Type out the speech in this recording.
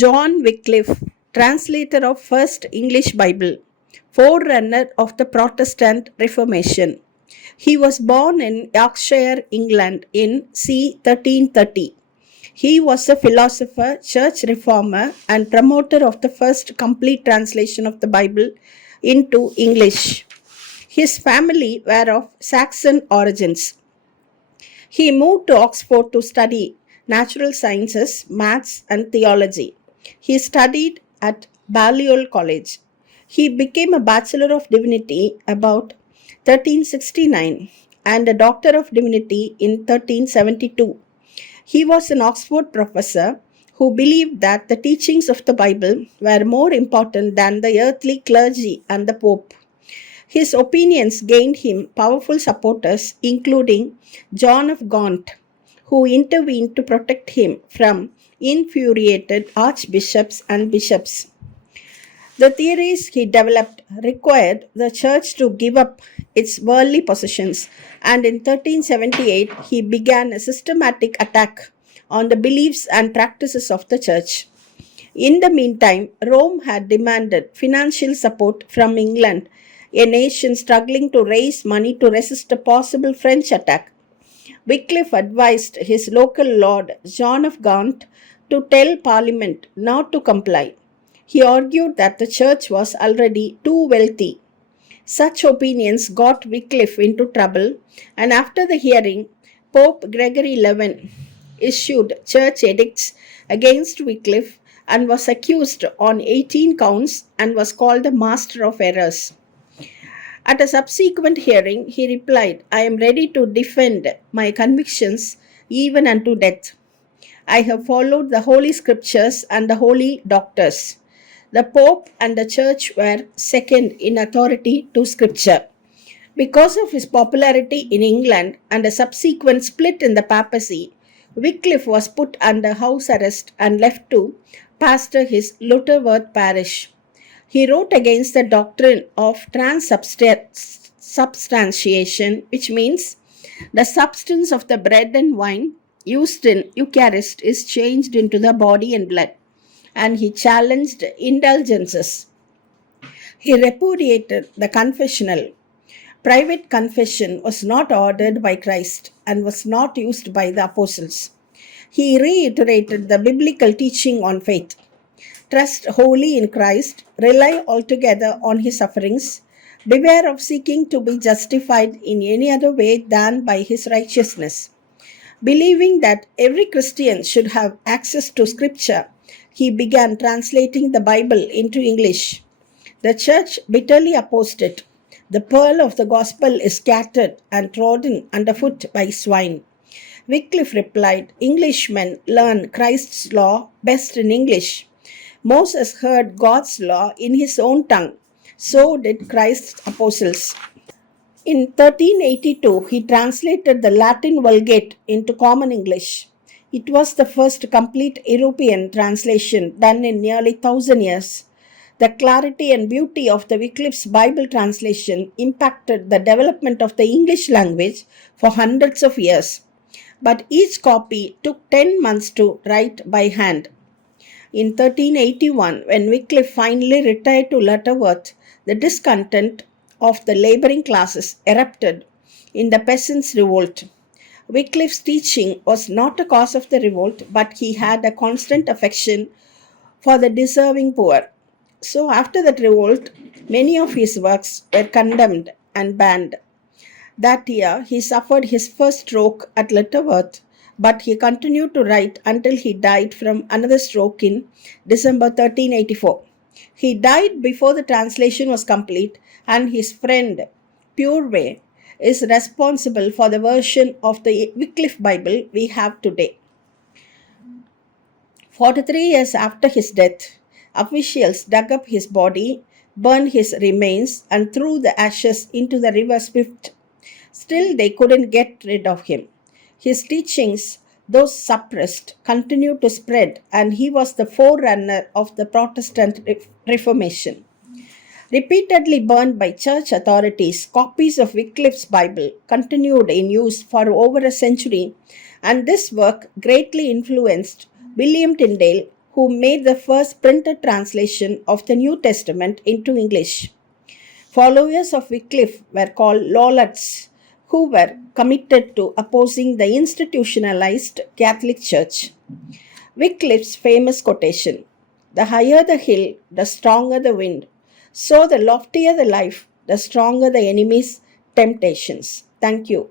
John Wycliffe, translator of First English Bible, forerunner of the Protestant Reformation. He was born in Yorkshire, England in c. 1330. He was a philosopher, church reformer, and promoter of the first complete translation of the Bible into English. His family were of Saxon origins. He moved to Oxford to study natural sciences, maths, and theology. He studied at Balliol College. He became a Bachelor of Divinity about 1369 and a Doctor of Divinity in 1372. He was an Oxford professor who believed that the teachings of the Bible were more important than the earthly clergy and the Pope. His opinions gained him powerful supporters, including John of Gaunt, who intervened to protect him from infuriated archbishops and bishops. The theories he developed required the church to give up its worldly possessions, and in 1378 he began a systematic attack on the beliefs and practices of the church. In the meantime, Rome had demanded financial support from England, a nation struggling to raise money to resist a possible French attack. Wycliffe advised his local lord, John of Gaunt, to tell Parliament not to comply. He argued that the church was already too wealthy. Such opinions got Wycliffe into trouble, and after the hearing, Pope Gregory XI issued church edicts against Wycliffe and was accused on 18 counts and was called the Master of Errors. At a subsequent hearing, he replied, "I am ready to defend my convictions even unto death. I have followed the Holy Scriptures and the Holy Doctors." The Pope and the Church were second in authority to Scripture. Because of his popularity in England and a subsequent split in the papacy, Wycliffe was put under house arrest and left to pastor his Lutterworth parish. He wrote against the doctrine of transubstantiation, which means the substance of the bread and wine used in Eucharist is changed into the body and blood, and he challenged indulgences. He repudiated the confessional. Private confession was not ordered by Christ and was not used by the apostles. He reiterated the biblical teaching on faith. Trust wholly in Christ, rely altogether on his sufferings, beware of seeking to be justified in any other way than by his righteousness. Believing that every Christian should have access to Scripture, he began translating the Bible into English. The church bitterly opposed it. The pearl of the gospel is scattered and trodden underfoot by swine. Wycliffe replied, "Englishmen learn Christ's law best in English. Moses heard God's law in his own tongue. So did Christ's apostles." In 1382, he translated the Latin Vulgate into Common English. It was the first complete European translation done in nearly 1,000 years. The clarity and beauty of the Wycliffe's Bible translation impacted the development of the English language for hundreds of years. But each copy took 10 months to write by hand. In 1381, when Wycliffe finally retired to Lutterworth, the discontent of the labouring classes erupted in the Peasants' Revolt. Wycliffe's teaching was not a cause of the revolt, but he had a constant affection for the deserving poor. So after that revolt, many of his works were condemned and banned. That year, he suffered his first stroke at Lutterworth, but he continued to write until he died from another stroke in December 1384. He died before the translation was complete, and his friend Pureway is responsible for the version of the Wycliffe Bible we have today. 43 years after his death, officials dug up his body, burned his remains, and threw the ashes into the river Swift. Still, they couldn't get rid of him. His teachings, though suppressed, continued to spread, and he was the forerunner of the Protestant Reformation. Repeatedly burned by church authorities, copies of Wycliffe's Bible continued in use for over a century, and this work greatly influenced William Tyndale, who made the first printed translation of the New Testament into English. Followers of Wycliffe were called Lollards, who were committed to opposing the institutionalized Catholic Church. Wycliffe's famous quotation, "The higher the hill, the stronger the wind. So the loftier the life, the stronger the enemy's temptations." Thank you.